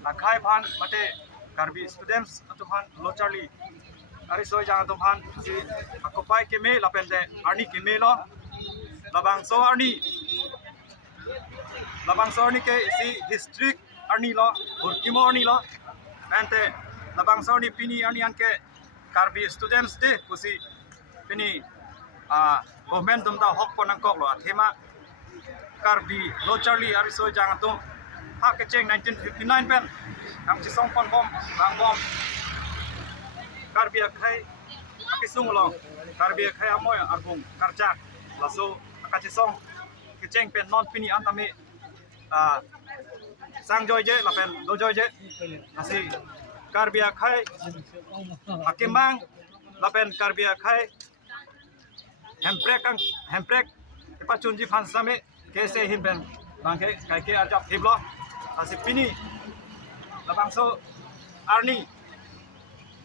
Nakai pan mate karbi students atuhan lochali ari soi jang atuhan si akopai keme lapende arni keme lo labang so arni ke si history arni lo urkimo arni lo ante labang so arni pini arni anke karbi students de kusi pini government dum da hok ponang kok lo athema karbi lochali ari soi jang atum hak keceng 1959 pen ang cisong pon bom bang bom karbi akai akisung lo karbi akai amoy arbung karjak laso akacisong keceng pen non pini antame sang joy je lapen do joy je nasi karbi akai akimang lapen karbi akai hemprek ipachunji fansame kese himben bangke kaike ajak hiblo nasi pini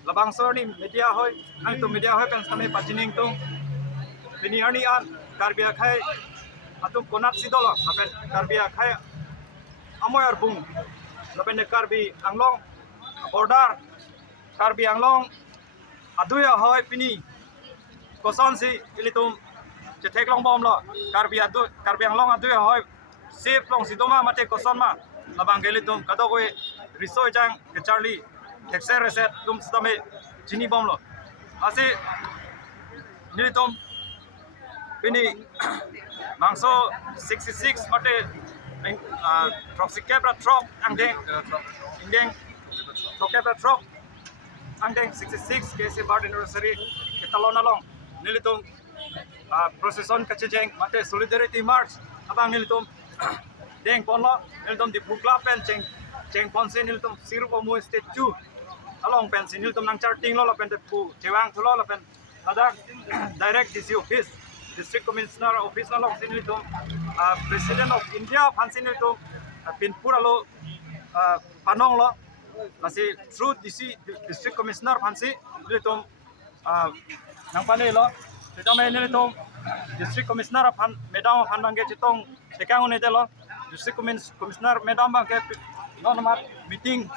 labangso ni media hoy ang tu media hoy kan same pajining tung pini arni an karbia khai atum konat sidolo apen karbia khai amoy arbung lapen karbi anglong border karbi anglong aduya hoy pini koson si ilitum je theklong bom lo karbi anglong aduya hoy safe long sidoma mate koson ma labang gelitum kadogwe risoi jang ke Charlie texer reset tum stame chini bom lo ase nilitum pini mangso 66 mate troxicabra trop angdeng indeng troxicabra trop angdeng 66 ke se birth anniversary ke talon along nilitum procession kachejeng mate solidarity march abang nilitum deng ponlo nilitum di bukla pen cheng ponse nilitum siru mo statue along pen nilitum nang charting lo pen pu chewang thulo pen ada direct DC office district commissioner office lo nilitum president of India phansin nilitum pinpura lo panong lo nasi through DC district commissioner phansi nilitum nang pane lo tame nilitum district commissioner phan medam phan bangge chitong tekang unete lo district commissioner medam bangke normal meeting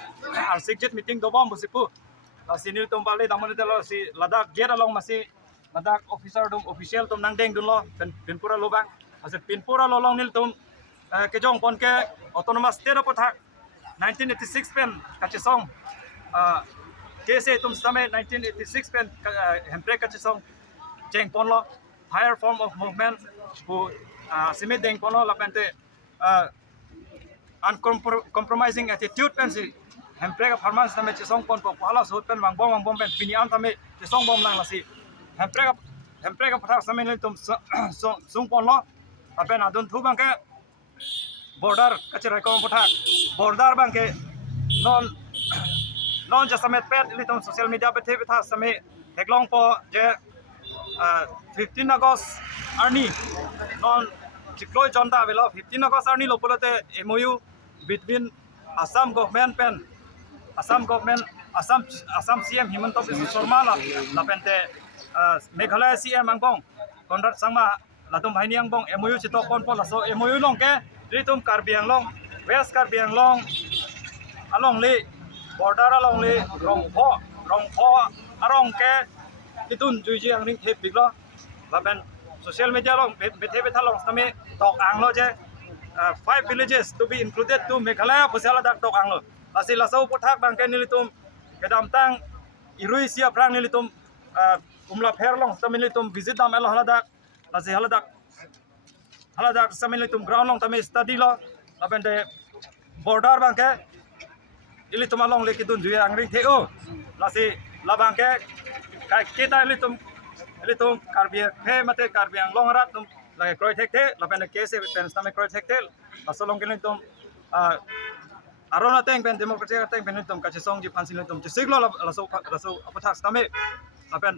ar secret meeting dobam busipu sini tum bali damone telo si ladak get along masih ladak officer dum official tum nang deng dun lo pinpura lo bang ase pinpura lo long nil tum kejong pon ke autonomous state opotha 1986 pen kachesong kese tum same 1986 pen hempre kachesong jeng pon lo higher form of movement pu simit deng pon lo lapente uncompromising attitude pen si hempre ka performance tame chisong pon po hala so pen wang bom pen pinian tame chisong bom lang lasi hempre ka pathak same ni tum sung pon lo apen adun thu bang ke border kachira ko pathak border bang ke non jasamet pet litum social media pe the tha same theklong po je 15 August arni non Chikloi Jonda velo 15 August arni lopolote MOU between Assam government Assam CM Himanta Biswa Sarma la pente Meghalaya CM angbong Konrad Sangma latum bhaini angbong MOU chito pon pon laso MOU long ke ritum Karbi Anglong West Karbi Anglong along le border along le rongpho arong ke itun juji angring the biglo la pen social media long bethe long tame tok anglo je 5 villages to be included to Meghalaya pusala dak tok anglo asi lasau pothak bangke nilitum kedam tang irui sia prang nilitum umla pherlong samilitum visit dam elo haladak lasi haladak samilitum ground long tame study lo lapende border bangke ilitum along lekidun juya angring theo lasi labangke kita ilitum Karbi he mate Karbi Anglong rat tum lagi kroi thekte lapende kese pen stame kroi thekte lasolong kelin tum arona teng pen demokrasi teng pen tum kachisong ji phansin tum siglo laso apathak stame lapen